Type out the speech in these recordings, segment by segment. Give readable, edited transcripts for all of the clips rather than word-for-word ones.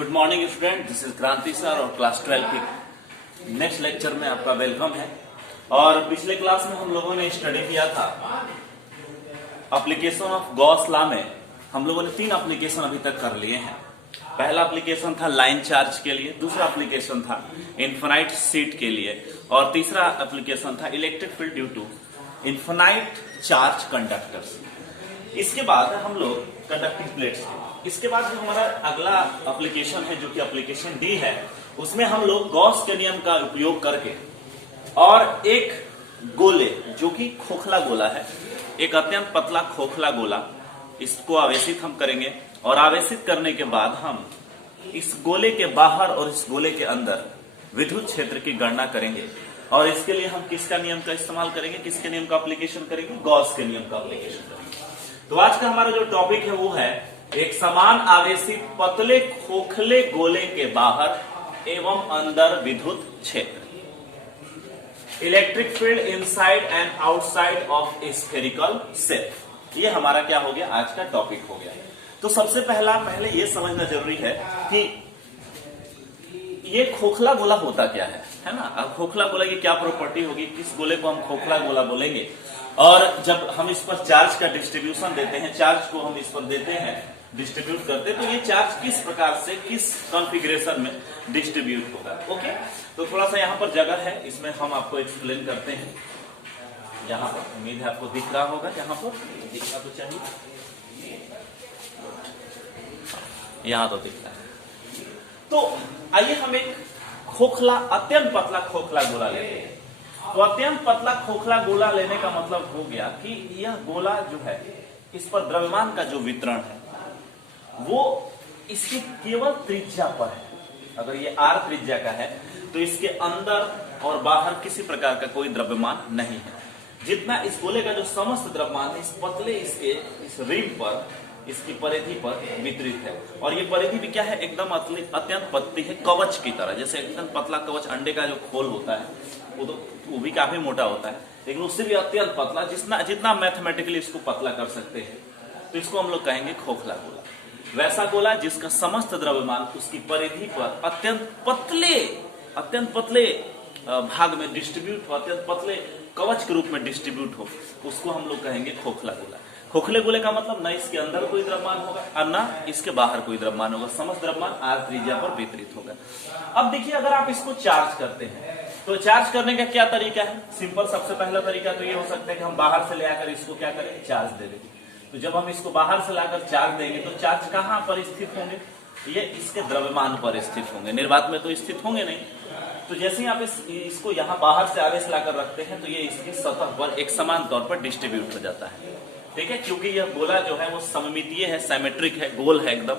Good morning student, this is क्रांति sir और class 12 की नेक्स्ट लेक्चर में आपका वेलकम है। और पिछले क्लास में हम लोगों ने स्टडी किया था एप्लीकेशन ऑफ गॉस लॉ में हम लोगों ने 3 एप्लीकेशन अभी तक कर लिए हैं। पहला एप्लीकेशन था लाइन चार्ज के लिए, दूसरा एप्लीकेशन था इन्फिनाइट सीट के लिए और तीसरा एप्लीकेशन था electric field due to infinite charge conductors. इसके बाद हम लोग कंडक्टिंग प्लेट्स, इसके बाद जो हमारा अगला एप्लीकेशन है जो कि एप्लीकेशन डी है, उसमें हम लोग गॉस के नियम का उपयोग करके और एक गोले जो कि खोखला गोला है, एक अत्यंत पतला खोखला गोला, इसको आवेशित हम करेंगे और आवेशित करने के बाद हम इस गोले के बाहर और इस गोले के अंदर विद्युत क्षेत्र की गणना करेंगे। और इसके लिए हम किसका नियम का इस्तेमाल करेंगे, किसके नियम का एप्लीकेशन करेंगे, गॉस के नियम का एप्लीकेशन करेंगे। तो आज का हमारा जो टॉपिक है वो है एक समान आवेशित पतले खोखले गोले के बाहर एवं अंदर विद्युत क्षेत्र, electric field inside and outside of spherical shell. ये हमारा क्या हो गया, आज का टॉपिक हो गया। तो सबसे पहले ये समझना जरूरी है कि ये खोखला गोला होता क्या है ना। अब खोखला गोला की क्या प्रॉपर्टी होगी, किस गोले को हम खोखला गोला बोलेंगे, और जब हम इस पर चार्ज का डिस्ट्रीब्यूशन देते हैं, चार्ज को हम इस पर देते हैं, डिस्ट्रीब्यूट करते हैं, तो ये चार्ज किस प्रकार से किस कॉन्फ़िगरेशन में डिस्ट्रीब्यूट होगा। ओके, तो थोड़ा सा यहाँ पर जगह है, इसमें हम आपको एक्सप्लेन करते हैं। यहाँ पर उम्मीद है आपको दिख रहा होगा, यहाँ पर दिखना तो चाहिए, यहाँ तो दिख रहा है। तो आइए हम एक खोखला अत्यंत पतला खोखला गोला लेते हैं। तो अत्यंत पतला खोखला गोला लेने का मतलब हो गया कि यह गोला जो है, इस पर द्रव्यमान का जो वितरण है वो इसकी केवल त्रिज्या पर है। अगर ये r त्रिज्या का है तो इसके अंदर और बाहर किसी प्रकार का कोई द्रव्यमान नहीं है। जितना इस गोले का जो समस्त द्रव्यमान है इस पतले इसके इस रिम पर, इसकी परिधि पर वितरित है। और ये परिधि भी क्या है, एकदम अत्यंत पतली है, कवच की तरह। जैसे एकदम पतला कवच, अंडे का जो खोल होता है वो भी काफी मोटा होता है, लेकिन उससे भी अत्यंत पतला, जितना मैथमेटिकली इसको पतला कर सकते हैं तो इसको हम लोग कहेंगे खोखला गोला। वैसा गोला जिसका समस्त द्रव्यमान उसकी परिधि पर अत्यंत पतले भाग में डिस्ट्रीब्यूट हो, अत्यंत पतले कवच के रूप में डिस्ट्रीब्यूट हो, उसको हम लोग कहेंगे खोखला गोला। खोखले गोले का मतलब न इसके अंदर कोई द्रव्यमान होगा और न इसके बाहर कोई द्रव्यमान होगा, समस्त द्रव्यमान r त्रिज्या पर वितरित होगा। अब देखिए, अगर आप इसको चार्ज करते हैं तो चार्ज करने का क्या तरीका है, सिंपल। सबसे पहला तरीका तो ये हो सकता है कि हम बाहर से ले आकर इसको क्या करें, चार्ज दे देंगे। तो जब हम इसको बाहर से लाकर चार्ज देंगे तो चार्ज कहाँ पर स्थित होंगे, ये इसके द्रव्यमान पर स्थित होंगे, निर्वात में तो स्थित होंगे नहीं। तो जैसे ही आप इसको यहाँ बाहर से आवेश लाकर रखते हैं तो ये इसकी सतह पर एक समान तौर पर डिस्ट्रीब्यूट हो जाता है। ठीक है, क्योंकि यह गोला जो है वो सममितीय है, सिमेट्रिक है, गोल है एकदम,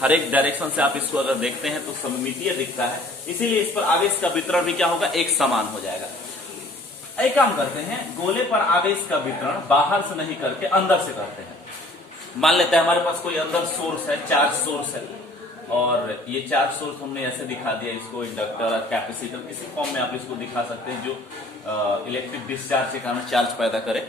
हर एक डायरेक्शन से आप इसको अगर देखते हैं तो सममितीय दिखता है, इसीलिए इस पर आवेश का वितरण भी क्या होगा, एक समान हो जाएगा। एक काम करते हैं, गोले पर आवेश का वितरण बाहर से नहीं करके अंदर से करते हैं। मान लेते हैं हमारे पास कोई अंदर सोर्स है, चार्ज सोर्स है, और ये चार्ज सोर्स हमने ऐसे दिखा दिया, इसको इंडक्टर और कैपेसिटर किसी फॉर्म में आप इसको दिखा सकते हैं जो इलेक्ट्रिक डिस्चार्ज के कारण चार्ज पैदा करे।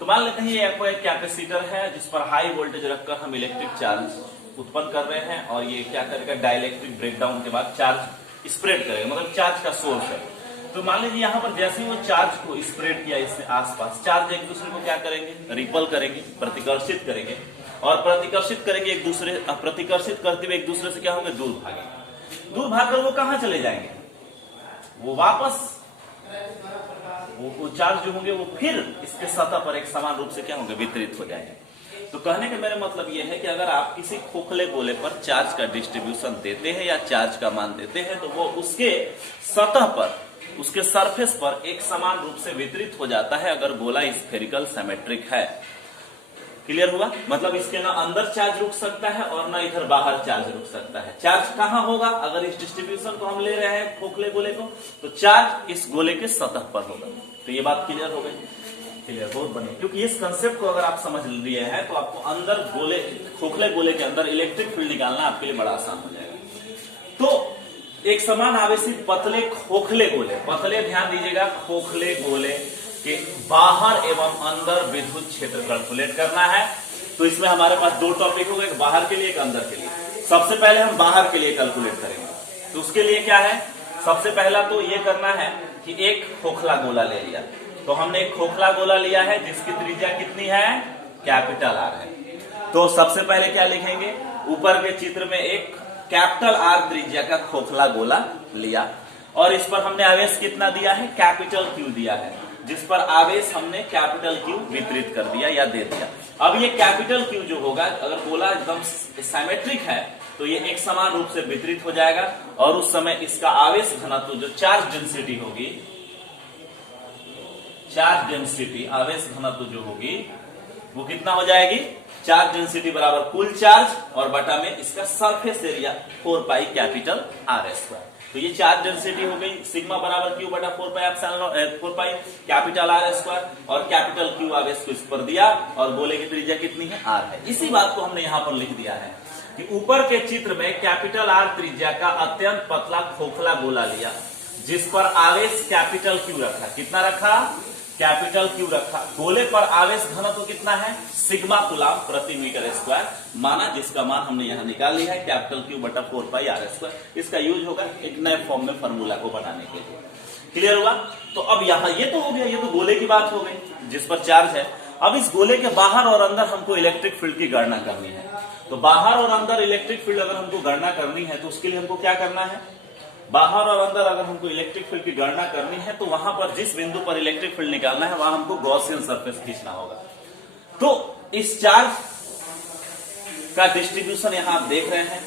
तो मान लेते हैं ये आपको एक कैपेसिटर है जिस पर हाई वोल्टेज रखकर हम इलेक्ट्रिक चार्ज उत्पन्न कर रहे हैं, और ये क्या करेगा, डाइलेक्ट्रिक ब्रेकडाउन के बाद चार्ज स्प्रेड करेगा, मतलब चार्ज का सोर्स है। तो मान लीजिए यहाँ पर जैसे ही वो चार्ज को स्प्रेड किया इससे आसपास, चार्ज एक दूसरे को क्या करेंगे, रिपल करेंगे, प्रतिकर्षित करेंगे, और प्रतिकर्षित करेंगे एक दूसरे, प्रतिकर्षित करते हुए एक दूसरे से क्या होंगे, दूर भागेंगे। दूर भागकर वो कहाँ चले जाएंगे, वो वापस वो चार्ज जो होंगे वो फिर इसके सतह पर एक समान रूप से क्या होंगे, वितरित हो जाएंगे। तो कहने का मेरा मतलब ये है कि अगर आप किसी खोखले गोले पर चार्ज का डिस्ट्रीब्यूशन देते हैं या चार्ज का मान देते हैं तो वो उसके सतह पर, उसके सरफेस पर एक समान रूप से वितरित हो जाता है, अगर गोला स्फेरिकल सिमेट्रिक है। क्लियर हुआ, मतलब इसके ना अंदर चार्ज रुक सकता है और ना इधर बाहर चार्ज रुक सकता है। चार्ज कहाँ होगा, अगर इस डिस्ट्रीब्यूशन को हम ले रहे हैं खोखले गोले को, तो चार्ज इस गोले के सतह पर होगा। तो ये बात क्लियर हो गई, क्लियर, बहुत बढ़िया। क्योंकि इस कंसेप्ट को अगर आप समझ लिए हैं तो आपको अंदर गोले, खोखले गोले के अंदर इलेक्ट्रिक फील्ड निकालना आपके लिए बड़ा आसान हो जाएगा। तो एक समान आवेशित पतले खोखले गोले, पतले ध्यान दीजिएगा, खोखले गोले के बाहर एवं अंदर विद्युत क्षेत्र कैलकुलेट करना है। तो इसमें हमारे पास 2 टॉपिक हो गए, एक बाहर के लिए, एक अंदर के लिए। सबसे पहले हम बाहर के लिए कैलकुलेट करेंगे। तो उसके लिए क्या है, सबसे पहला तो ये करना है कि एक खोखला गोला ले लिया। तो हमने एक खोखला गोला लिया है जिसकी त्रिज्या कितनी है, कैपिटल आर है। तो सबसे पहले क्या लिखेंगे, ऊपर के चित्र में एक कैपिटल आर त्रिज्या का खोखला गोला लिया और इस पर हमने आवेश कितना दिया है, कैपिटल क्यू दिया है, जिस पर आवेश हमने कैपिटल क्यू वितरित कर दिया या दे दिया। अब ये कैपिटल क्यू जो होगा, अगर गोला एकदम सिमेट्रिक है तो ये एक समान रूप से वितरित हो जाएगा और उस समय इसका आवेश घनत्व जो चार्ज डेंसिटी होगी, चार्ज डेंसिटी आवेश घनत्व जो होगी वो कितना हो जाएगी, चार्ज डेंसिटी बराबर कुल चार्ज और बटा में इसका surface area 4 pi capital r square. तो ये चार्ज डेंसिटी हो गई सिग्मा बराबर क्यू बटा 4 pi epsilon 4 pi capital r square और कैपिटल क्यू आवेश को इस पर दिया और गोले की त्रिज्या कितनी है, आर है। इसी बात को हमने यहाँ पर लिख दिया है कि ऊपर के चित्र में कैपिटल आर त्रिज्या का अत्यंत पतला खोखला गोला लिया जिस पर आवेश कैपिटल क्यू रखा। कितना रखा, कैपिटल क्यू रखा। गोले पर आवेश घनत्व कितना है, सिग्मा कूलम प्रति मीटर स्क्वायर माना, जिसका मान हमने यहाँ निकाल लिया है कैपिटल क्यू बटा 4 पाई आर स्क्वायर। इसका यूज होगा एक नए फॉर्म में फॉर्मूला को बनाने के लिए। क्लियर हुआ। तो अब यहाँ ये तो हो गया, ये तो गोले की बात हो गई जिस पर चार्ज है। अब इस गोले के बाहर और अंदर हमको इलेक्ट्रिक फील्ड की गणना करनी है। तो बाहर और अंदर इलेक्ट्रिक फील्ड अगर हमको गणना करनी है तो उसके लिए हमको क्या करना है, बाहर और अंदर अगर हमको इलेक्ट्रिक फील्ड की गणना करनी है तो वहां पर जिस बिंदु पर इलेक्ट्रिक फील्ड निकालना है वहां हमको गॉसियन सरफेस खींचना होगा। तो इस चार्ज का डिस्ट्रीब्यूशन यहां आप देख रहे हैं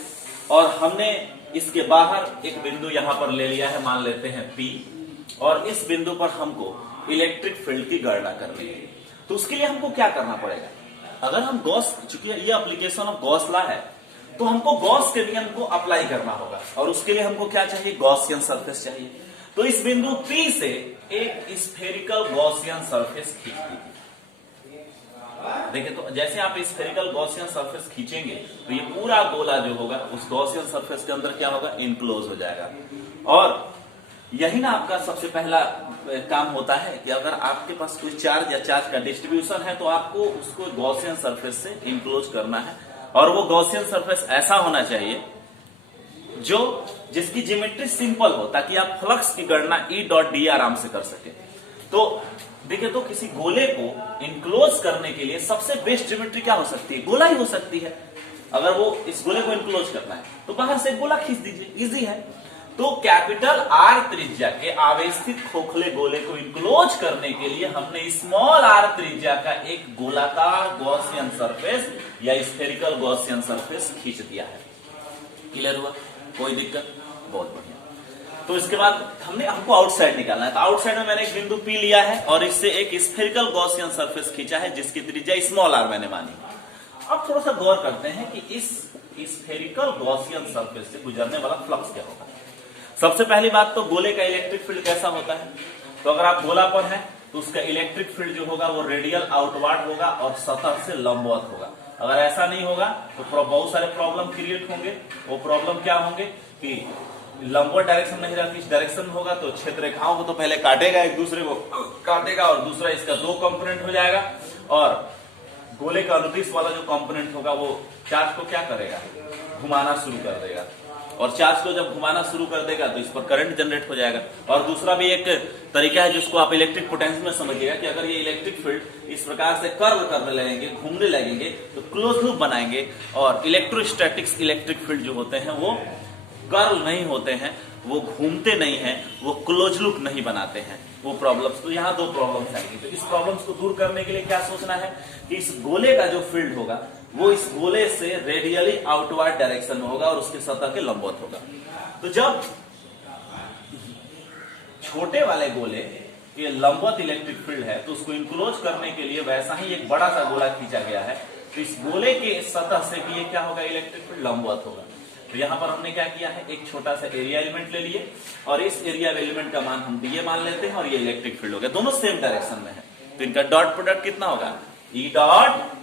और हमने इसके बाहर एक बिंदु यहां पर ले लिया है, मान लेते हैं P, और इस बिंदु पर हमको इलेक्ट्रिक फील्ड की गणना करनी है। तो उसके लिए हमको क्या करना पड़ेगा, अगर हम गॉस, चूंकि ये एप्लीकेशन ऑफ गॉस लॉ है तो हमको गॉस के नियम को अप्लाई करना होगा और उसके लिए हमको क्या चाहिए, गॉसियन सरफेस चाहिए। तो इस बिंदु P से एक स्फेरिकल गॉसियन सरफेस खींच दीजिए। देखिए, तो जैसे आप स्फेरिकल गॉसियन सरफेस खींचेंगे तो ये पूरा गोला जो होगा उस गॉसियन सरफेस के अंदर क्या होगा, इनक्लोज हो जाएगा। और यही ना आपका सबसे पहला काम होता है कि अगर आपके पास कोई चार्ज या चार्ज का डिस्ट्रीब्यूशन है तो आपको उसको गॉसियन सरफेस से इनक्लोज करना है और वो गॉसियन सरफेस ऐसा होना चाहिए जो जिसकी ज्योमेट्री सिंपल हो ताकि आप फ्लक्स की गणना E डॉट डी आराम से कर सके। तो देखिए, तो किसी गोले को इनक्लोज करने के लिए सबसे बेस्ट ज्योमेट्री क्या हो सकती है, गोला ही हो सकती है। अगर वो इस गोले को इनक्लोज करना है तो बाहर से गोला खींच दीजिए, इजी है। तो कैपिटल आर त्रिज्या के आवेशित खोखले गोले को इनक्लोज करने के लिए हमने स्मॉल आर त्रिज्या का एक गोलाकार गॉसियन सरफेस या स्फेरिकल गॉसियन सरफेस खींच दिया है। क्लियर हुआ, कोई दिक्कत, बहुत बढ़िया। तो इसके बाद हमको आउटसाइड निकालना है। तो आउटसाइड में मैंने एक बिंदु P लिया है और इससे एक स्फेरिकल गॉसियन सरफेस खींचा है जिसकी त्रिज्या स्मॉल आर मैंने मानी। अब थोड़ा सा गौर करते हैं कि इस स्फेरिकल गॉसियन सरफेस से गुजरने वाला फ्लक्स क्या होगा। सबसे पहली बात तो गोले का इलेक्ट्रिक फील्ड कैसा होता है। तो अगर आप गोला पर हैं तो उसका इलेक्ट्रिक फील्ड जो होगा वो रेडियल आउटवर्ड होगा और सतह से लंबवत होगा। अगर ऐसा नहीं होगा तो बहुत सारे प्रॉब्लम क्रिएट होंगे। वो प्रॉब्लम क्या होंगे कि लंबवत डायरेक्शन नहीं रहती, इस डायरेक्शन में होगा तो क्षेत्र रेखाओं को तो पहले काटेगा, एक दूसरे को काटेगा और दूसरा इसका दो कंपोनेंट हो जाएगा और गोले का अनुदिश वाला जो कंपोनेंट होगा वो चार्ज को क्या करेगा, घुमाना शुरू कर देगा और चार्ज को जब घुमाना शुरू कर देगा तो इस पर करंट जनरेट हो जाएगा। और दूसरा भी एक तरीका है जिसको आप इलेक्ट्रिक पोटेंशियल में समझिएगा कि अगर ये इलेक्ट्रिक फील्ड इस प्रकार से कर्व करने लगेंगे, घूमने लगेंगे तो क्लोज लूप बनाएंगे और इलेक्ट्रोस्टैटिक्स इलेक्ट्रिक फील्ड जो होते हैं वो कर्व नहीं होते हैं, वो घूमते नहीं हैं, वो क्लोज लूप नहीं बनाते हैं, वो प्रॉब्लम्स। तो यहाँ दो प्रॉब्लम्स आएंगी। तो इस प्रॉब्लम्स को दूर करने के लिए क्या सोचना है कि इस गोले का जो फील्ड होगा वो इस गोले से रेडियली आउटवर्ड डायरेक्शन में होगा और उसके सतह के लंबवत होगा। तो जब छोटे वाले गोले के लंबवत इलेक्ट्रिक फील्ड है तो उसको इनक्लोज करने के लिए वैसा ही एक बड़ा सा गोला खींचा गया है। तो इस गोले के सतह से भी ये क्या होगा, इलेक्ट्रिक फील्ड लंबवत होगा। तो यहां पर हमने क्या किया है, एक छोटा सा एरिया एलिमेंट ले लिए और इस एरिया एलिमेंट का मान हम डीए मान लेते हैं और ये इलेक्ट्रिक फील्ड हो गया। दोनों सेम डायरेक्शन में है तो इनका डॉट प्रोडक्ट कितना होगा, ई डॉट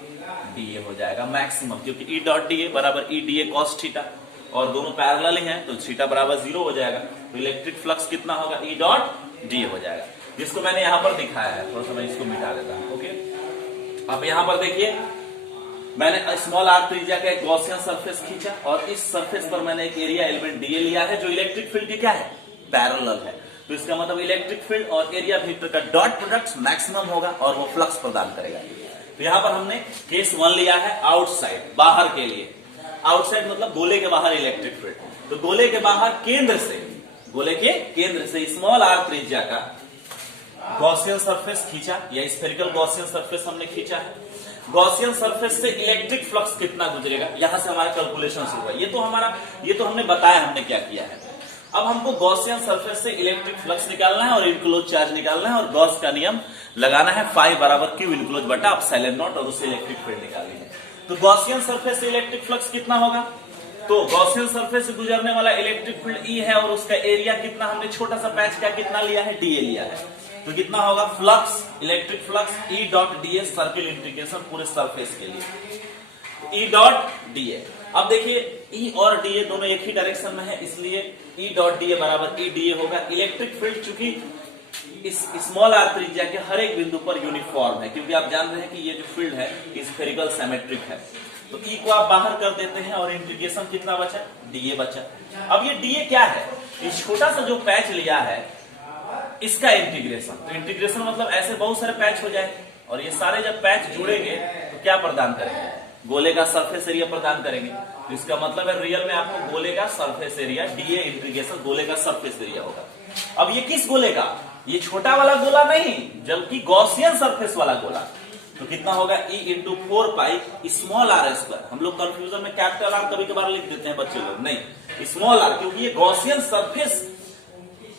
डीए हो जाएगा मैक्सिमम, क्योंकि ई डॉट डीए बराबर ई डीए कॉस थीटा और दोनों पैरेलल ही हैं तो थीटा बराबर 0 हो जाएगा। तो इलेक्ट्रिक फ्लक्स कितना होगा, ई डॉट डीए हो जाएगा, जिसको मैंने यहां पर दिखाया है। थोड़ा सा मैं इसको मिटा देता हूं। ओके, अब यहां पर देखिए मैंने स्मॉल आर त्रिज्या का एक गॉसियन सरफेस खींचा और इस सरफेस पर मैंने एक एरिया एलिमेंट डीए लिया है जो इलेक्ट्रिक फील्ड की क्या है, पैरेलल है। तो इसका मतलब इलेक्ट्रिक फील्ड और एरिया वेक्टर का डॉट प्रोडक्ट मैक्सिमम होगा और वो फ्लक्स प्रदान करेगा। तो यहां पर हमने केस 1 लिया है आउटसाइड, बाहर के लिए। आउटसाइड मतलब गोले के बाहर इलेक्ट्रिक फील्ड। तो गोले के बाहर केंद्र से, गोले के केंद्र से स्मॉल आर त्रिज्या का गॉसियन सरफेस खींचा या स्फेरिकल गॉसियन सरफेस हमने खींचा है। गॉसियन सरफेस से इलेक्ट्रिक फ्लक्स कितना गुजरेगा, यहां से हमारा कैलकुलेशन शुरू हुआ। ये तो हमने बताया हमने क्या किया है। अब हमको गॉसियन सरफेस से इलेक्ट्रिक फ्लक्स निकालना है और इनक्लोज चार्ज निकालना है और गॉस का नियम लगाना है, फाई बराबर क्यू इनक्लोज बटा एप्सिलॉन नॉट और उससे इलेक्ट्रिक फील्ड निकालनी है। तो गॉसियन सरफेस से इलेक्ट्रिक फ्लक्स कितना होगा, तो गॉसियन सरफेस से गुजरने वाला इलेक्ट्रिक फील्ड ई है और उसका एरिया कितना, हमने छोटा सा पैच का कितना लिया है, डीए लिया है। तो कितना होगा flux, electric flux E dot DA, circle integration पूरे सरफेस के लिए ई डॉट डीए। अब देखिए ई और डीए दोनों एक ही डायरेक्शन में है, इसलिए ई डॉट डीए बराबर ई डीए होगा। इलेक्ट्रिक फील्ड चूंकि इस स्मॉल आर त्रिज्या के हर एक बिंदु पर यूनिफॉर्म है, क्योंकि आप जान रहे हैं कि ये जो फील्ड है स्फेरिकल सिमेट्रिक है। तो ई को आप बाहर कर देते हैं और इंटीग्रेशन कितना बचा, डीए बचा। अब ये डीए क्या है, ये छोटा सा जो पैच लिया है इसका इंटीग्रेशन। तो इंटीग्रेशन मतलब ऐसे बहुत सारे पैच हो जाए और ये सारे जब पैच जुड़ेंगे तो क्या प्रदान करेंगे, गोले का सरफेस एरिया प्रदान करेंगे। तो इसका मतलब है रियल में आपको गोले का सरफेस एरिया डीए इंटीग्रेशन गोले का सरफेस एरिया होगा। अब ये किस गोले का, ये छोटा वाला गोला नहीं जबकि गॉसियन सरफेस वाला गोला। तो कितना होगा E into 4 pi small r square. हम लोग कंफ्यूजन में कैपिटल आर कभी कभार लिख देते हैं बच्चे लोग, नहीं स्मॉल आर, क्योंकि ये गॉसियन सरफेस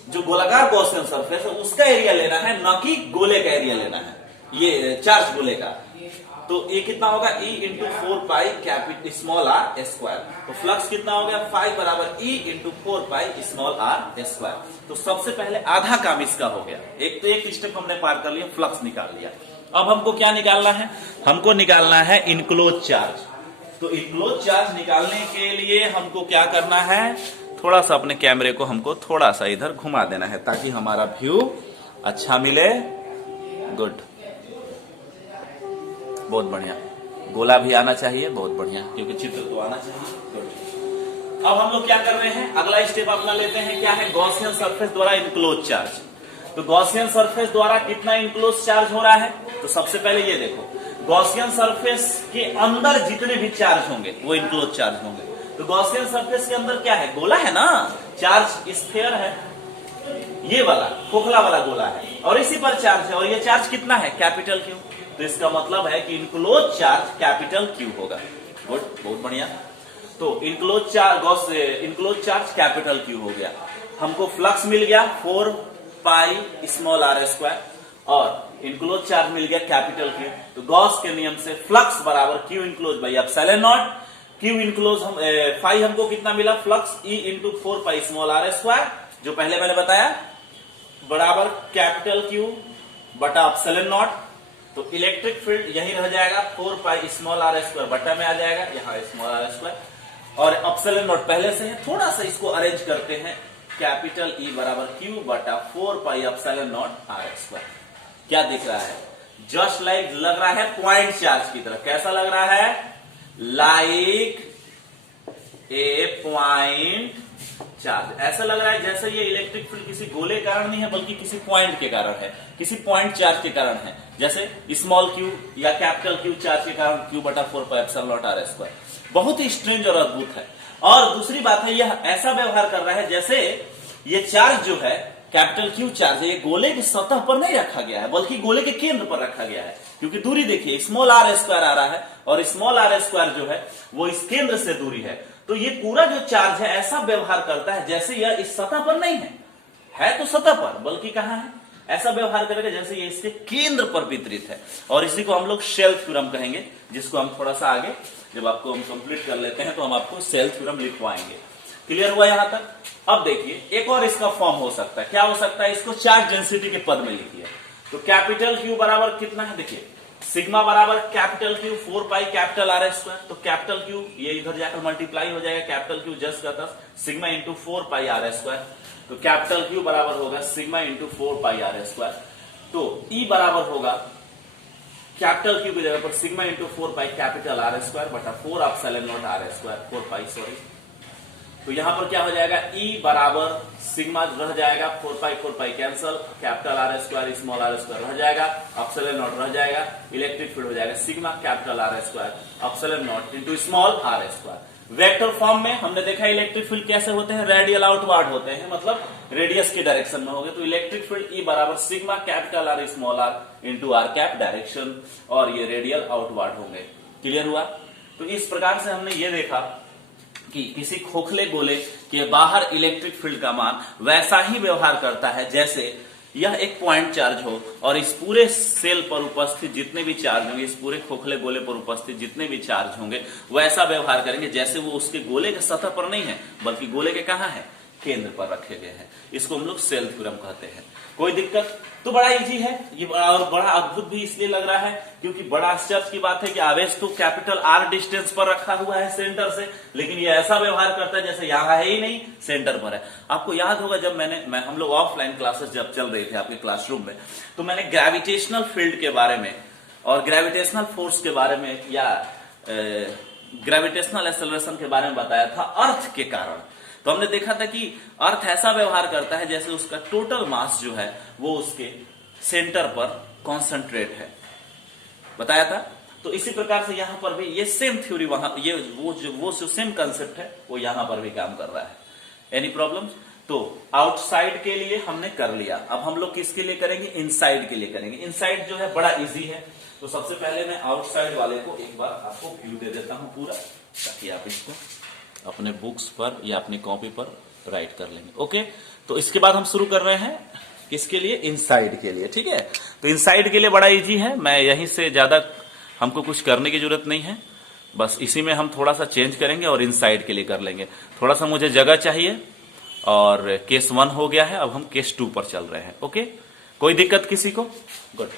जो गोलाकार गॉसियन सरफेस है उसका एरिया लेना है, न कि गोले का एरिया लेना है, ये चार्ज गोले का। तो ये कितना होगा E into 4 pi capital small r square. तो फ्लक्स कितना हो गया, फाई बराबर E into 4 pi small r square. तो सबसे पहले आधा काम इसका हो गया, एक स्टेप हमने पार कर लिया, फ्लक्स निकाल लिया। अब हमको क्या निकालना है, हमको निकालना है इनक्लोज चार्ज। तो इनक्लोज चार्ज निकालने के लिए हमको क्या करना है, थोड़ा सा अपने कैमरे को हमको थोड़ा सा इधर घुमा देना है ताकि हमारा व्यू अच्छा मिले। गुड, बहुत बढ़िया, गोला भी आना चाहिए, बहुत बढ़िया, क्योंकि चित्र तो आना चाहिए। गुड। अब हम लोग क्या कर रहे हैं, अगला स्टेप अपना लेते हैं, क्या है, गॉसियन सरफेस द्वारा इनक्लोज चार्ज। तो गॉसियन सरफेस द्वारा कितना इनक्लोज चार्ज हो रहा है, तो सबसे पहले ये देखो, गॉसियन सरफेस के अंदर जितने भी चार्ज होंगे वो इनक्लोज चार्ज होंगे। तो गॉसियन सरफेस के अंदर क्या है, गोला है ना, चार्ज स्फीयर है, ये वाला खोखला वाला गोला है और इसी पर चार्ज है, और ये चार्ज कितना है, कैपिटल क्यू। तो इसका मतलब है कि इनक्लोज चार्ज कैपिटल क्यू होगा। गुड, बहुत बढ़िया। तो इनक्लोज चार्ज कैपिटल क्यू हो गया। हमको फ्लक्स मिल गया 4 पाई स्मॉल आर स्क्वायर और इनक्लोज चार्ज मिल गया कैपिटल क्यू। तो गॉस के नियम से फ्लक्स बराबर Q enclose by epsilon naught. Q enclose हम फाई हमको कितना मिला, flux E into 4 pi small r square, जो पहले मैंने बताया, बराबर कैपिटल क्यू बटा एप्सिलॉन नॉट। तो इलेक्ट्रिक फील्ड यही रह जाएगा 4 पाई स्मॉल आर स्क्वायर बटा में आ जाएगा यहाँ स्मॉल आर स्क्वायर और एप्सिलॉन नॉट पहले से है, थोड़ा सा इसको अरेंज करते हैं, कैपिटल ई बराबर क्यू बटा 4 pi epsilon naught r square. क्या दिख रहा है, जस्ट लाइक लग रहा है पॉइंट चार्ज की तरह। कैसा लग रहा है, लाइक ए पॉइंट चार्ज। ऐसा लग रहा है जैसे ये इलेक्ट्रिक फील्ड किसी गोले के कारण नहीं है बल्कि किसी पॉइंट के कारण है, किसी पॉइंट चार्ज के कारण है, जैसे स्मॉल क्यू या कैपिटल क्यू चार्ज के कारण क्यू बटा 4 pi epsilon naught r square. बहुत ही स्ट्रेंज और अद्भुत है। और दूसरी बात है, यह ऐसा व्यवहार कर रहा है जैसे ये चार्ज जो है कैपिटल क्यू चार्ज है, ये गोले की सतह पर नहीं रखा गया है बल्कि गोले के केंद्र पर रखा गया है, क्योंकि दूरी देखिए स्मॉल आर स्क्वायर आ रहा है और स्मॉल आर स्क्वायर जो है वो इस केंद्र से दूरी है। तो ये पूरा जो चार्ज है ऐसा व्यवहार करता है जैसे यह इस सतह पर नहीं है तो सतह पर, बल्कि कहां है, ऐसा व्यवहार करेगा जैसे ये इसके केंद्र पर वितरित है। और इसी को हम लोग शेल थ्योरम कहेंगे, जिसको हम थोड़ा सा आगे जब आपको हम कंप्लीट कर लेते हैं तो हम आपको शेल थ्योरम लिखवाएंगे। क्लियर हुआ यहां तक। अब देखिए एक और इसका फॉर्म हो सकता है, क्या हो सकता है, इसको चार्ज डेंसिटी के पद में लिखिए। तो कैपिटल क्यू बराबर कितना है, देखिए सिग्मा बराबर capital Q 4 pi capital r square. तो कैपिटल क्यू ये इधर जाकर मल्टीप्लाई हो जाएगा, कैपिटल क्यू जस्ट का 10 sigma into 4 pi r square. तो कैपिटल क्यू बराबर होगा sigma into 4 pi r square. तो ई बराबर होगा कैपिटल क्यू की जगह पर sigma into 4 pi capital r square बटा 4 epsilon naught r square 4 pi sorry. तो यहां पर क्या हो जाएगा, E बराबर सिग्मा रह जाएगा 4 pi cancel, capital r square small r square रह जाएगा, एप्सिलॉन नॉट रह जाएगा, इलेक्ट्रिक फील्ड हो जाएगा sigma capital r square epsilon naught into small r square. Vector form में हमने देखा इलेक्ट्रिक फील्ड कैसे होते हैं, रेडियल आउटवर्ड होते हैं, मतलब रेडियस के डायरेक्शन में होंगे। तो इलेक्ट्रिक फील्ड E बराबर sigma capital r small r into r cap direction, और ये रेडियल आउटवर्ड होंगे। क्लियर हुआ? तो इस प्रकार से हमने ये देखा कि किसी खोखले गोले के बाहर इलेक्ट्रिक फील्ड का मान वैसा ही व्यवहार करता है जैसे यह एक पॉइंट चार्ज हो और इस पूरे सेल पर उपस्थित जितने भी चार्ज होंगे, इस पूरे खोखले गोले पर उपस्थित जितने भी चार्ज होंगे वैसा व्यवहार करेंगे जैसे वो उसके गोले के सतह पर नहीं है बल्कि गोले के कहां है, केंद्र पर रखे गए हैं। इसको हम लोग सेल थ्योरम कहते हैं। कोई दिक्कत? तो बड़ा इजी है ये, और बड़ा अद्भुत भी इसलिए लग रहा है क्योंकि बड़ा आश्चर्य की बात है कि आवेश तो कैपिटल आर डिस्टेंस पर रखा हुआ है सेंटर से, लेकिन ये ऐसा व्यवहार करता है जैसे यहां है ही नहीं, सेंटर पर है। आपको याद होगा जब हम लोग ऑफलाइन क्लासेस जब चल रहे थे आपके क्लासरूम में, तो मैंने ग्रेविटेशनल फील्ड के बारे में और ग्रेविटेशनल फोर्स के बारे में या ग्रेविटेशनल एक्सेलरेशन के बारे में बताया था अर्थ के कारण। तो हमने देखा था कि अर्थ ऐसा व्यवहार करता है जैसे उसका टोटल मास जो है वो उसके सेंटर पर कॉन्सेंट्रेट है, बताया था। तो इसी प्रकार से यहां पर भी ये सेम थ्योरी वहां ये वो जो सेम कंसेप्ट है वो यहां पर भी काम कर रहा है। Any problem? तो आउटसाइड के लिए हमने कर लिया, अब हम लोग किसके लिए करेंगे, इनसाइड के लिए करेंगे। इनसाइड जो है बड़ा इजी है। तो सबसे पहले मैं आउटसाइड वाले को एक बार आपको व्यू दे देता हूं पूरा, ताकि आप इसको अपने बुक्स पर या अपनी कॉपी पर राइट कर लेंगे। ओके, तो इसके बाद हम शुरू कर रहे हैं किसके लिए, इनसाइड के लिए। ठीक है, तो इनसाइड के लिए बड़ा इजी है, मैं यहीं से ज्यादा हमको कुछ करने की जरूरत नहीं है, बस इसी में हम थोड़ा सा चेंज करेंगे और इनसाइड के लिए कर लेंगे। थोड़ा सा मुझे जगह चाहिए, और केस 1 हो गया है, अब हम केस 2 पर चल रहे हैं। ओके, कोई दिक्कत किसी को? गुड।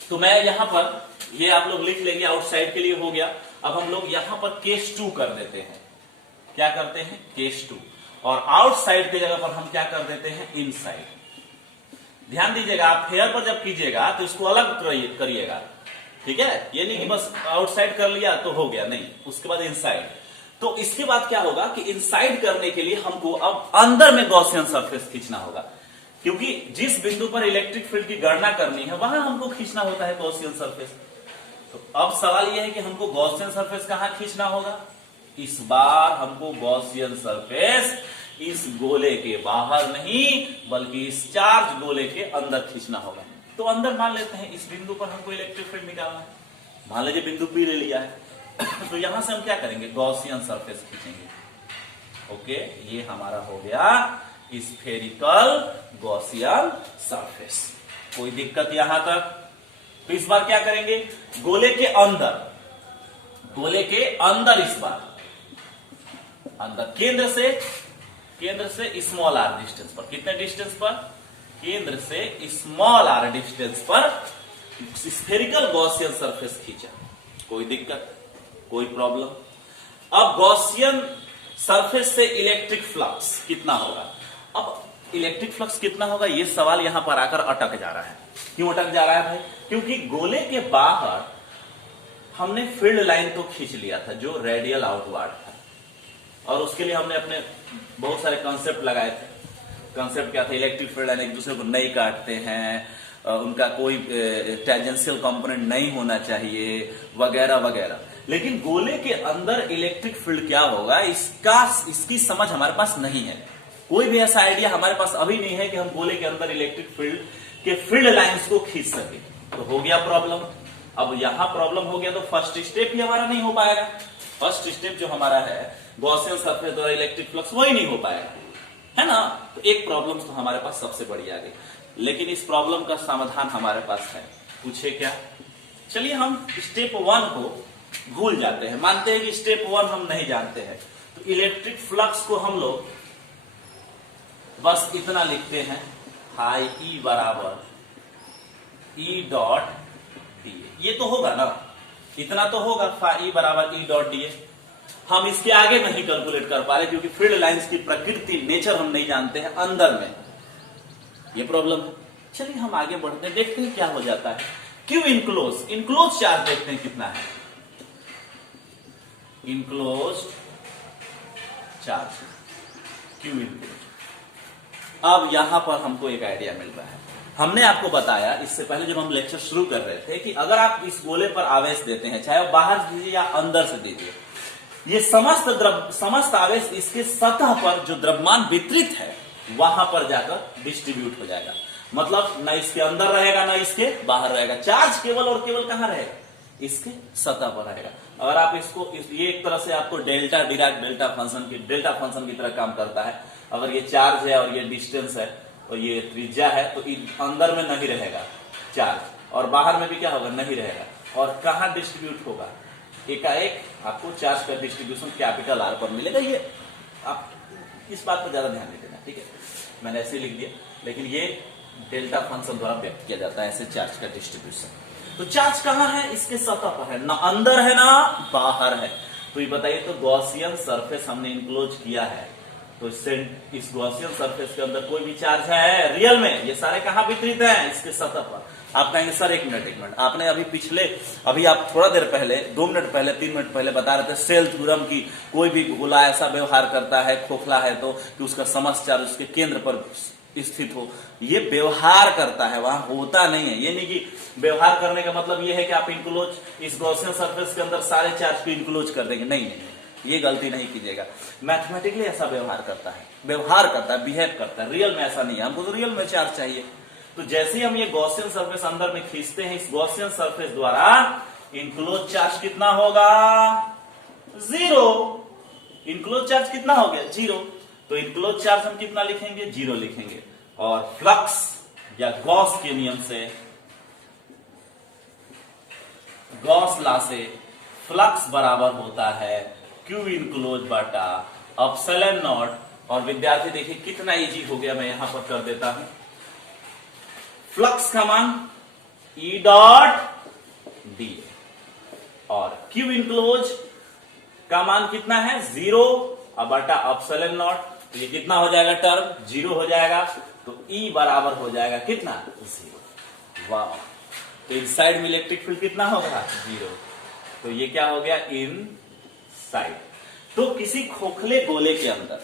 तो मैं यहां पर ये आप लोग लिख लेंगे, आउटसाइड के लिए हो गया। अब हम लोग यहां पर केस 2 कर देते हैं। क्या करते हैं, केस 2, और आउटसाइड की जगह पर हम क्या कर देते हैं, इनसाइड। ध्यान दीजिएगा, आप फेयर पर जब कीजिएगा तो इसको अलग करिएगा, ठीक है। ये नहीं कि बस आउटसाइड कर लिया तो हो गया, नहीं, उसके बाद इनसाइड। तो इसके बाद क्या होगा कि इनसाइड करने के लिए हमको अब अंदर में गॉसियन सरफेस खींचना होगा, क्योंकि जिस बिंदु पर इलेक्ट्रिक फील्ड की गणना करनी है वहां हमको खींचना होता है गॉसियन सरफेस। तो अब सवाल यह है कि हमको गॉसियन सरफेस कहां खींचना होगा। इस बार हमको गॉसियन सरफेस इस गोले के बाहर नहीं बल्कि इस चार्ज गोले के अंदर खींचना होगा। तो अंदर मान लेते हैं इस बिंदु पर हमको इलेक्ट्रिक फील्ड निकालना है, मान लीजिए बिंदु P ले लिया है। तो यहां से हम क्या करेंगे, गॉसियन सरफेस खींचेंगे। ओके, ये हमारा हो गया स्फेरिकल गॉसियन सरफेस। कोई दिक्कत यहां तक? तो इस बार क्या करेंगे, गोले के अंदर इस बार अंदर केंद्र से स्मॉल आर डिस्टेंस पर, कितने डिस्टेंस पर, केंद्र से स्मॉल आर डिस्टेंस पर स्फेरिकल गॉसियन सरफेस खींचा। कोई दिक्कत, कोई प्रॉब्लम? अब गॉसियन सरफेस से इलेक्ट्रिक फ्लक्स कितना होगा। अब इलेक्ट्रिक फ्लक्स कितना होगा, ये सवाल यहां पर आकर अटक जा रहा है। क्यों अटक जा रहा है भाई? क्योंकि गोले के बाहर हमने फील्ड लाइन तो खींच लिया था जो रेडियल आउटवर्ड था, और उसके लिए हमने अपने बहुत सारे कॉन्सेप्ट लगाए थे। कॉन्सेप्ट क्या था, इलेक्ट्रिक फील्ड लाइन एक दूसरे को नहीं काटते हैं, उनका कोई टेंजेंशियल कंपोनेंट नहीं होना चाहिए, वगैरह वगैरह। लेकिन गोले के अंदर इलेक्ट्रिक फील्ड क्या होगा इसकी समझ हमारे पास नहीं है। कोई भी ऐसा आइडिया हमारे पास अभी नहीं है कि हम गोले के अंदर इलेक्ट्रिक फील्ड के फील्ड लाइंस को खींच सके। तो हो गया प्रॉब्लम। अब यहां प्रॉब्लम हो गया तो फर्स्ट स्टेप ही हमारा नहीं हो पाएगा। फर्स्ट स्टेप जो हमारा है गॉसियन सरफेस द्वारा इलेक्ट्रिक फ्लक्स, वही नहीं हो पाएगा, है ना। तो एक प्रॉब्लम तो हमारे पास सबसे बड़ी आ गई, लेकिन इस प्रॉब्लम का समाधान हमारे पास है। पूछे क्या? चलिए हम स्टेप 1 को भूल जाते हैं, मानते हैं कि स्टेप 1 हम नहीं जानते हैं। तो इलेक्ट्रिक फ्लक्स को हम लोग बस इतना लिखते हैं, हाई E बराबर E डॉट डी। ये तो होगा ना, इतना तो होगा, E बराबर E डॉट डी। हम इसके आगे नहीं कैलकुलेट कर पा रहे क्योंकि फील्ड लाइंस की प्रकृति, नेचर हम नहीं जानते हैं अंदर में, ये प्रॉब्लम है। चलिए हम आगे बढ़ते हैं, देखते हैं क्या हो जाता है। क्यू इनक्लोज, इनक्लोज चार्ज देखते हैं कितना है, इनक्लोज चार्ज क्यू इनक्लोज। अब यहां पर हमको एक आइडिया मिल रहा है। हमने आपको बताया इससे पहले जब हम लेक्चर शुरू कर रहे थे कि अगर आप इस गोले पर आवेश देते हैं, चाहे वो बाहर से दीजिए या अंदर से दीजिए, ये समस्त आवेश इसके सतह पर जो द्रव्यमान वितरित है वहां पर जाकर डिस्ट्रीब्यूट हो जाएगा। मतलब न इसके अंदर रहेगा ना इसके बाहर रहेगा। चार्ज केवल और केवल कहां रहेगा, इसके सतह पर रहेगा। अगर आप इसको ये एक तरह से आपको डेल्टा डिराक डेल्टा फंक्शन की तरह काम करता है। अगर ये चार्ज है और ये डिस्टेंस है और ये त्रिज्या है, तो अंदर में नहीं रहेगा चार्ज और बाहर में भी क्या होगा, नहीं रहेगा। और कहां डिस्ट्रीब्यूट होगा, एकाएक आपको चार्ज का डिस्ट्रीब्यूशन कैपिटल आर पर मिलेगा। ये आप इस बात पर ज्यादा ध्यान नहीं देना, ठीक है, मैंने ऐसे लिख दिया, लेकिन ये डेल्टा फंक्शन द्वारा व्यक्त किया जाता है ऐसे चार्ज का डिस्ट्रीब्यूशन। तो चार्ज कहां है, इसके सतह पर है, ना अंदर है ना बाहर है। तो ये बताइए, तो गॉसियन सरफेस हमने इनक्लोज किया है, तो इस गॉसियन सरफेस के अंदर कोई भी चार्ज है रियल में, ये सारे कहां वितरित हैं, इसके सतह पर। आप कहेंगे सर एक मिनट, आपने अभी आप थोड़ा देर पहले 2 मिनट पहले 3 मिनट पहले बता रहे थे सेल थ्योरम की कोई भी गोला ऐसा व्यवहार करता है, खोखला है तो कि उसका समस्त चार्ज उसके केंद्र पर स्थित हो। ये व्यवहार करता है, वहां होता नहीं है। ये नहीं कि व्यवहार करने का मतलब ये है कि आप इनक्लोज इस गॉसियन सरफेस के अंदर सारे चार्ज को इनक्लोज कर देंगे, नहीं, ये गलती नहीं कीजिएगा। मैथमेटिकली ऐसा व्यवहार करता है, बिहेव करता है, रियल में ऐसा नहीं है। हमको तो रियल में चार्ज चाहिए। तो जैसे ही हम ये गॉसियन सरफेस अंदर में खींचते हैं, इस गॉसियन सरफेस द्वारा इनक्लोज चार्ज कितना होगा, 0। इनक्लोज चार्ज कितना हो गया, 0। तो इनक्लोज चार्ज हम कितना लिखेंगे, 0 लिखेंगे। और फ्लक्स या गॉस के नियम से, गॉस लॉ से फ्लक्स बराबर होता है क्यू इनक्लोज बटा एप्सिलॉन नॉट। और विद्यार्थी देखिए कितना इजी हो गया, मैं यहां पर कर देता हूं। फ्लक्स का मान E डॉट डी और क्यू इनक्लोज का मान कितना है, 0 बटा एप्सिलॉन नॉट। तो ये कितना हो जाएगा, टर्म 0 हो जाएगा। तो E बराबर हो जाएगा कितना, 0। वाह, तो इनसाइड में इलेक्ट्रिक फील्ड कितना होगा, 0। तो ये क्या हो गया, इन साइड। तो किसी खोखले गोले के अंदर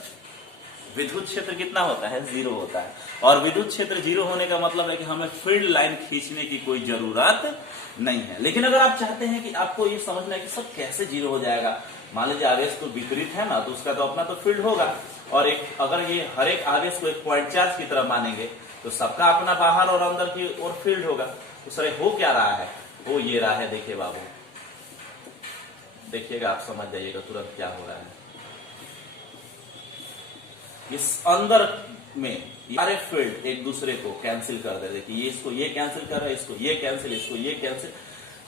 विद्युत क्षेत्र कितना होता है, 0 होता है। और विद्युत क्षेत्र 0 होने का मतलब है कि हमें फील्ड लाइन खींचने की कोई जरूरत नहीं है। लेकिन अगर आप चाहते हैं कि आपको ये समझना है कि सब कैसे 0 हो जाएगा, मान लीजिए आवेश तो विपरीत है ना, तो उसका तो अपना तो फील्ड होगा। और अगर ये हर एक आवेश को एक पॉइंट चार्ज की तरह मानेंगे तो सबका अपना बाहर और अंदर की ओर फील्ड होगा। तो सर हो क्या रहा है, वो ये रहा है, देखिए बाबू, देखिएगा आप समझ जाइएगा तुरंत क्या हो रहा है। इस अंदर में सारे फील्ड एक दूसरे को कैंसिल कर दे, देखिए ये इसको ये कैंसिल कर रहा है, इसको ये कैंसिल, इसको ये कैंसिल।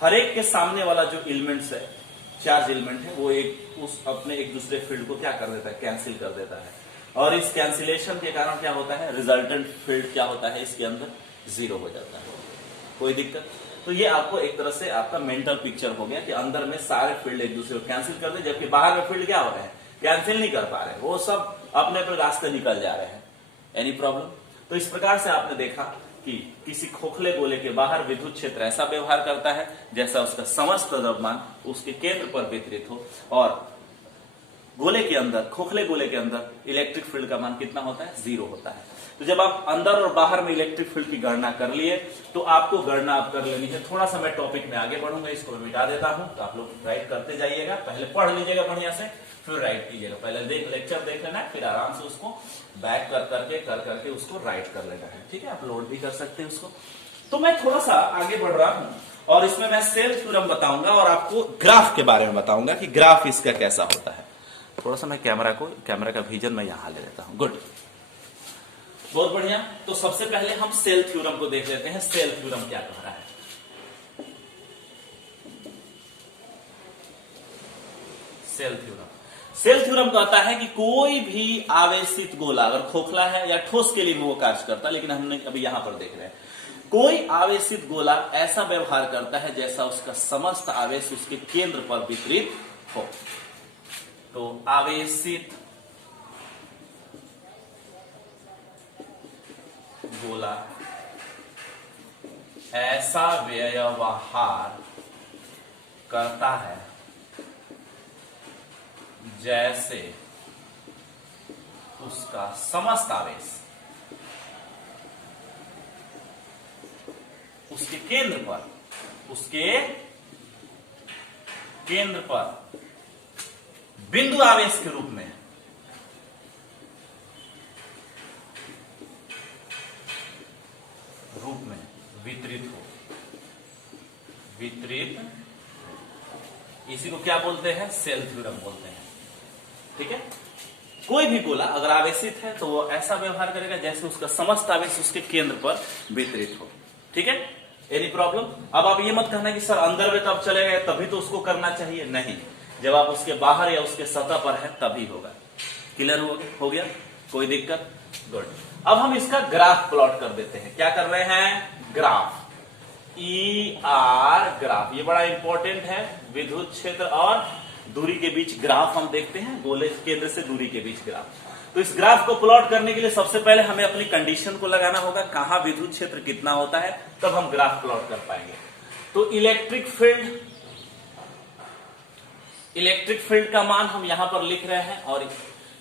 हर एक के सामने वाला जो एलिमेंट्स है, चार्ज एलिमेंट है, वो अपने एक दूसरे फील्ड को क्या कर देता है, कैंसिल कर देता है। और इस कैंसिलेशन के कारण क्या होता है, रिजल्टेंट फील्ड क्या होता है, इसके अंदर 0 हो जाता है। कोई दिक्कत। तो ये आपको एक तरह से आपका मेंटल पिक्चर हो गया कि अंदर में सारे फील्ड एक दूसरे को कैंसिल कर दे, जबकि बाहर में फील्ड क्या हो रहे हैं, कैंसिल नहीं कर पा रहे, वो सब अपने अपने रास्ते निकल जा रहे हैं। Any problem. तो इस प्रकार से आपने देखा कि किसी खोखले गोले के बाहर विद्युत क्षेत्र ऐसा व्यवहार करता है जैसा उसका समस्त द्रव्यमान उसके केंद्र पर वितरित हो। और गोले के अंदर, खोखले गोले के अंदर इलेक्ट्रिक फील्ड का मान कितना होता है, 0 होता है। तो जब आप अंदर और बाहर में इलेक्ट्रिक फील्ड की गणना कर लिए, तो आपको गणना आप कर लेनी है। थोड़ा सा मैं टॉपिक में आगे बढ़ूंगा, इसको मैं मिटा देता हूं, तो आप लोग राइट करते जाइएगा। पहले पढ़ लीजिएगा बढ़िया से, फिर राइट कीजिएगा। पहले लेक्चर देख लेना है, फिर आराम से उसको बैक कर करके उसको राइट कर लेना है, ठीक है। आप लोड भी कर सकते हैं उसको। तो मैं थोड़ा सा आगे बढ़ रहा हूं और इसमें मैं सेल थ्योरम बताऊंगा और आपको ग्राफ के बारे में बताऊंगा कि ग्राफ इसका कैसा होता है। थोड़ा सा मैं कैमरा का विजन में यहां ले लेता हूं। गुड, बहुत बढ़िया। तो सबसे पहले हम सेल थ्योरम को देख लेते हैं। सेल थ्योरम क्या कह रहा है। सेल थ्योरम कहता है कि कोई भी आवेशित गोला अगर खोखला है या ठोस के लिए भी वो कार्य करता है, लेकिन हमने अभी यहां पर देख रहे हैं, कोई आवेशित गोला ऐसा व्यवहार करता है जैसा उसका समस्त आवेश उसके केंद्र पर वितरित हो। तो आवेशित गोला ऐसा व्यवहार करता है जैसे उसका समस्त आवेश उसके केंद्र पर बिंदु आवेश के रूप में वितरित इसी को क्या बोलते हैं? सेल थ्योरम बोलते हैं। ठीक है, कोई भी गोला अगर आवेशित है तो वो ऐसा व्यवहार करेगा जैसे उसका समस्त आवेश उसके केंद्र पर वितरित हो। ठीक है, एनी प्रॉब्लम? अब आप ये मत कहना कि सर अंदर में कब चले गए तभी तो उसको करना चाहिए, नहीं, जब आप उसके बाहर या उसके सतह पर है तभी होगा। क्लियर हो गया? कोई दिक्कत? गुड। अब हम इसका ग्राफ प्लॉट कर देते हैं। क्या कर रहे हैं? Graph, ER graph. ये बड़ा इंपॉर्टेंट है, विद्युत क्षेत्र और दूरी के बीच ग्राफ हम देखते हैं, गोले केंद्र से दूरी के बीच ग्राफ। तो इस ग्राफ को प्लॉट करने के लिए सबसे पहले हमें अपनी कंडीशन को लगाना होगा, कहां विद्युत क्षेत्र कितना होता है, तब हम ग्राफ प्लॉट कर पाएंगे। तो इलेक्ट्रिक फील्ड का मान हम यहां पर लिख रहे हैं और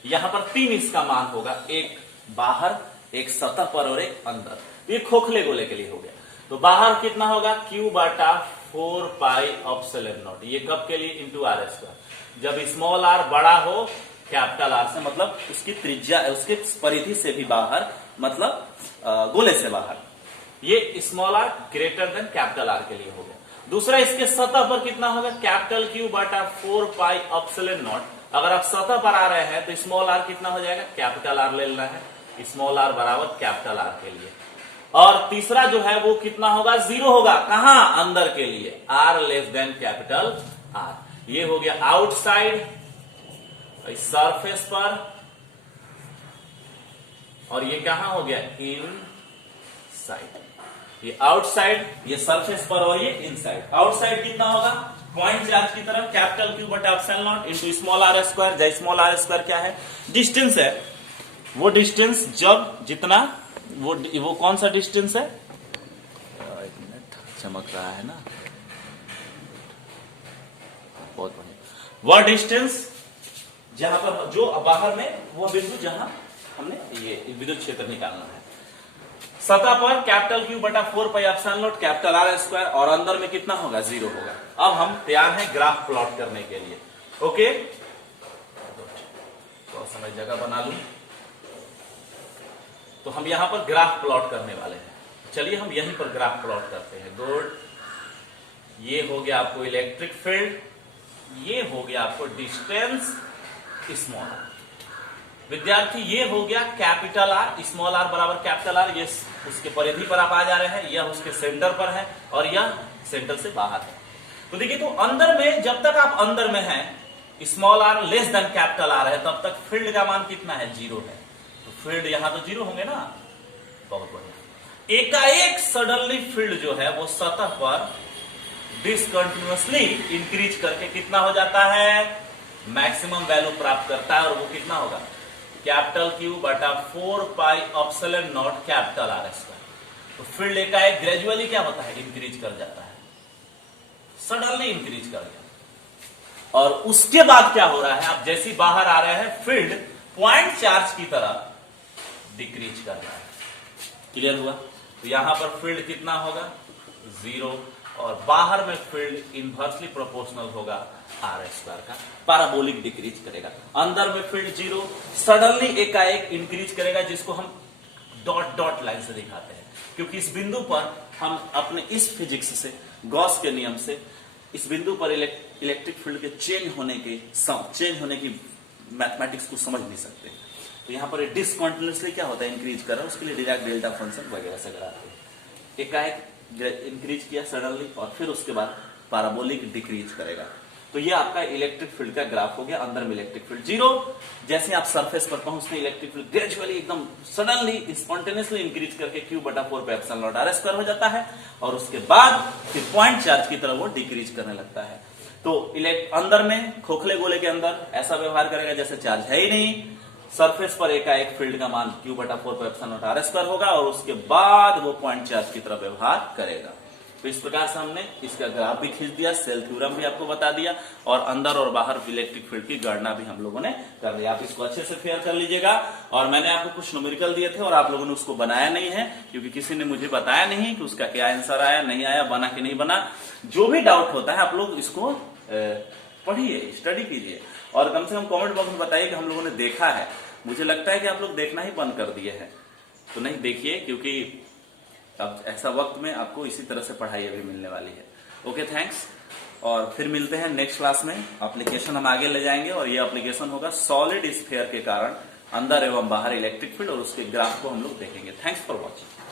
यहां पर 3 इसका मान होगा, एक बाहर, एक सतह पर और एक अंदर। तो ये खोखले गोले के लिए हो गया। तो बाहर कितना होगा? Q बटा 4 पाई एप्सिलॉन नॉट। ये कब के लिए? Into r square. जब स्मॉल r बड़ा हो कैपिटल R से, मतलब उसकी त्रिज्या, उसके परिधि से भी बाहर, मतलब गोले से बाहर, ये small r greater than capital R के लिए हो गया। दूसरा, इसके सतह पर कितना होगा? कैपिटल Q बटा 4 पाई एप्सिलॉन नॉट। अगर आप सतह पर आ रहे हैं तो स्मॉल r कितना हो जाएगा? कैपिटल R ले लेना है, स्मॉल r बराबर कैपिटल R के लिए। और तीसरा जो है वो कितना होगा? 0 होगा। कहां? अंदर के लिए, R less than capital R। ये हो गया आउटसाइड, सरफेस पर, और ये कहां हो गया? इनसाइड। ये आउटसाइड, ये सरफेस पर, और ये इनसाइड। आउटसाइड कितना होगा? पॉइंट चार्ज की तरफ कैपिटल Q बटा epsilon naught into small r square. जय स्मॉल r स्क्वायर क्या है? डिस्टेंस है। वो डिस्टेंस जब जितना वो कौन सा डिस्टेंस है? एक मिनट, चमक रहा है ना, बहुत बढ़िया। वह डिस्टेंस जहां पर, जो बाहर में, वो बिंदु जहां हमने ये विद्युत क्षेत्र निकालना है। सतह पर कैपिटल Q बटा 4 pi epsilon not capital R square, और अंदर में कितना होगा? 0 होगा। अब हम तैयार हैं ग्राफ प्लॉट करने के लिए। ओके, थोड़ा सा मैं जगह बना लूं। तो हम यहां पर ग्राफ प्लॉट करने वाले हैं। चलिए हम यहीं पर ग्राफ प्लॉट करते हैं। गुड। ये हो गया आपको इलेक्ट्रिक फील्ड, ये हो गया आपको डिस्टेंस स्मॉल r। विद्यार्थी, ये हो गया कैपिटल R, स्मॉल r बराबर कैपिटल R। ये उसके परिधि पर आप आ जा रहे हैं, यह उसके सेंटर पर है और यह सेंटर से बाहर है। तो देखिए, तो अंदर में, जब तक आप अंदर में हैं, small r less than capital R है, तब तक फील्ड का मान कितना है? 0 है। तो फील्ड यहां तो 0 होंगे ना। बहुत बढ़िया। एकाएक सडनली फील्ड जो है वो सतह पर डिसकंटिन्यूअसली इंक्रीज करके कितना हो जाता है? मैक्सिमम वैल्यू प्राप्त करता है, और वो कितना होगा? कैपिटल Q बटा 4 pi epsilon not capital R square. तो फील्ड एकाएक ग्रेजुअली क्या होता है? इंक्रीज कर जाता है, सडनली इंक्रीज कर गया। और उसके बाद क्या हो रहा है? आप जैसे ही बाहर आ रहे हैं, फील्ड पॉइंट चार्ज की तरह डिक्रीज कर रहा है। क्लियर हुआ? तो यहां पर फील्ड कितना होगा? 0, और बाहर में फील्ड इनवर्सली प्रोपोर्शनल होगा R स्क्वायर का, पैराबोलिक डिक्रीज करेगा। अंदर में फील्ड 0, सडनली एकाएक इंक्रीज करेगा, जिसको हम डॉट डॉट लाइन से दिखाते हैं, क्योंकि इस बिंदु पर हम अपने इस फिजिक्स से, गॉस के नियम से, इस बिंदु पर इलेक्ट्रिक फील्ड के चेंज होने की मैथमेटिक्स को समझ नहीं सकते। तो यहां पर डिसकंटिन्यूअसली क्या होता है? इंक्रीज कर रहा है, उसके लिए डिराक डेल्टा फंक्शन वगैरह से कराते हैं। एकाएक इंक्रीज किया सडनली, और फिर उसके बाद पैराबोलिक डिक्रीज करेगा। तो ये आपका इलेक्ट्रिक फील्ड का ग्राफ हो गया। अंदर में इलेक्ट्रिक फील्ड 0, जैसे आप सरफेस पर पहुंचते हैं, इलेक्ट्रिक फील्ड ग्रेजुअली, एकदम सडनली, स्पॉन्टेनियसली इंक्रीज करके Q बटा 4 पे एप्सिलॉन नॉट R स्क्वायर हो जाता है, और उसके बाद फिर पॉइंट चार्ज की तरफ वो डिक्रीज करने लगता है। तो अंदर में, खोखले गोले के अंदर ऐसा व्यवहार करेगा जैसे चार्ज है ही नहीं, सरफेस पर एकाएक फील्ड का मान Q/4πε0r² होगा और उसके बाद वो पॉइंट चार्ज की तरफ व्यवहार करेगा। तो इस प्रकार से हमने इसका ग्राफ भी खींच दिया, सेल थ्योरम भी आपको बता दिया और अंदर और बाहर इलेक्ट्रिक फील्ड की गणना भी हम लोगों ने कर लिया। आप इसको अच्छे से फेयर कर लीजिएगा। और मैंने आपको कुछ न्यूमेरिकल दिए थे और आप लोगों ने उसको बनाया नहीं है, क्योंकि किसी ने मुझे बताया नहीं कि उसका क्या आंसर आया, नहीं आया, बना कि नहीं बना। जो भी डाउट होता है आप लोग इसको पढ़िए, स्टडी कीजिए और कम से कम कमेंट बॉक्स में बताइए कि हम लोगों ने देखा है। मुझे लगता है कि आप लोग देखना ही बंद कर दिए हैं, तो नहीं देखिए, क्योंकि अब ऐसा वक्त में आपको इसी तरह से पढ़ाई अभी मिलने वाली है। Okay, thanks. और फिर मिलते हैं नेक्स्ट क्लास में। एप्लीकेशन हम आगे ले जाएंगे और ये एप्लीकेशन होगा सॉलिड स्फीयर के कारण अंदर एवं बाहर इलेक्ट्रिक फील्ड और उसके ग्राफ को हम लोग देखेंगे। Thanks for watching.